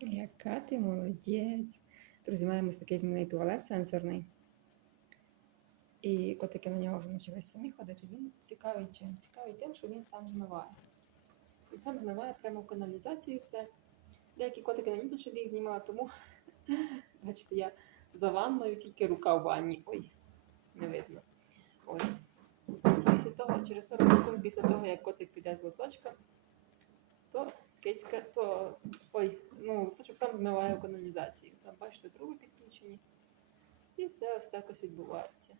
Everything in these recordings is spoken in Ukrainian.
Яка ти молодець. Друзі, маємо ось такий змінний туалет сенсорний. І котики на нього вже навчились самі ходити. Він цікавий чим? Цікавий тим, що він сам змиває. Він сам змиває прямо в каналізацію все. Деякі котики люблять, щоб їх знімала, тому бачите, я за ванною тільки рука в ванні. Ой, не видно. Ось. Після того, через 40 секунд після того, як котик піде з лоточка, то кицька, то ой, ну, лоточок сам змиває в каналізацію. Там, бачите, труби підключені. І все ось так ось відбувається.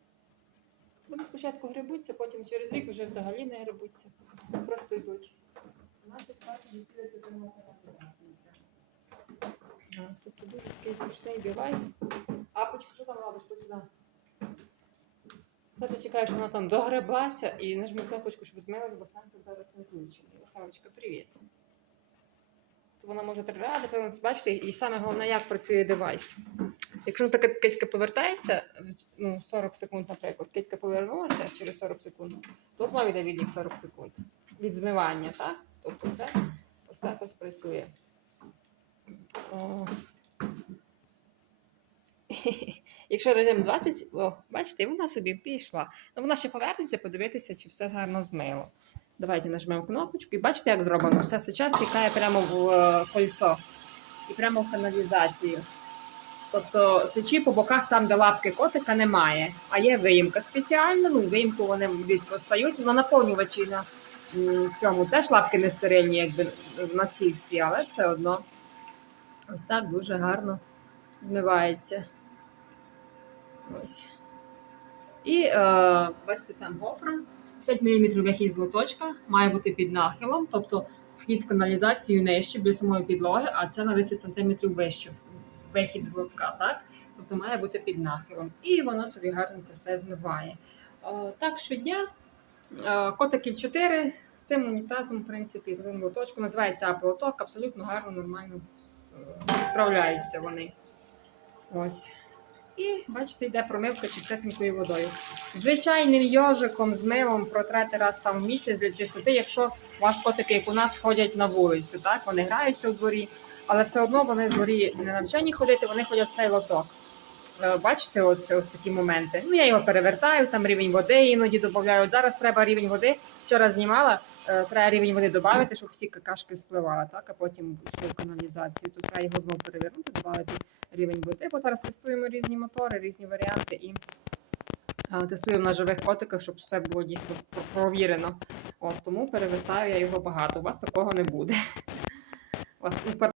Вони спочатку грибуться, потім через рік вже взагалі не грибуться. Просто йдуть. А, Тобто дуже такий зручний девайс. Апочка, що там робиш? Будь сюди. Я зачекаю, що вона там догреблася і нажми кнопочку, щоб змилась, бо сенсор зараз не включений. Савочка, привіт. То вона може три рази повернутися. Бачите, і саме головне, як працює девайс. Якщо, наприклад, киська повертається, ну, 40 секунд, наприклад, киська повернулася через 40 секунд, то знову йде відлік 40 секунд. Від змивання, так? Тобто це ось так ось працює. О. Якщо режим 20, о, бачите, вона собі пішла. Ну, вона ще повернеться подивитися, чи все гарно змило. Давайте нажмемо кнопочку і бачите, як зроблено. Все зараз тікає прямо в е, кольцо і прямо в каналізацію. Тобто сечі по боках, там, де лапки котика, немає. А є виїмка спеціальна, ну виїмку вони рідко стають, на наповнювачі на цьому теж лапки не стерильні, якби на сітці, але все одно ось так дуже гарно змивається. Ось. І е, бачите, там гофра. 50 мм вихід з лоточка має бути під нахилом, тобто вхід в каналізацію нижче біля самої підлоги, а це на 10 см вище вихід з лотка, так? Тобто має бути під нахилом. І воно собі гарненько все змиває. Е, так, щодня е, котиків 4 з цим унітазом, в принципі, з одним лоточком. Називається аплоток, абсолютно гарно, нормально е, справляються вони. Ось. І бачите, йде промивка чистесенькою водою. Звичайним йожиком з милом протрете раз там в місяць для чистоти, якщо у вас котики, як у нас, ходять на вулицю, так? Вони граються у дворі, але все одно вони в дворі не навчені ходити, вони ходять в цей лоток. Е, Бачите, ось, ось такі моменти. Ну, я його перевертаю, там рівень води іноді додаю. Зараз треба рівень води. Вчора знімала, треба рівень води додати, щоб всі какашки спливали, так? а потім йшли в каналізацію. Тут треба його знову перевернути, додати рівень води, бо зараз тестуємо різні мотори, різні варіанти і е, тестуємо на живих котиках, щоб все було дійсно провірено. От, тому перевертаю я його багато. У вас такого не буде. У вас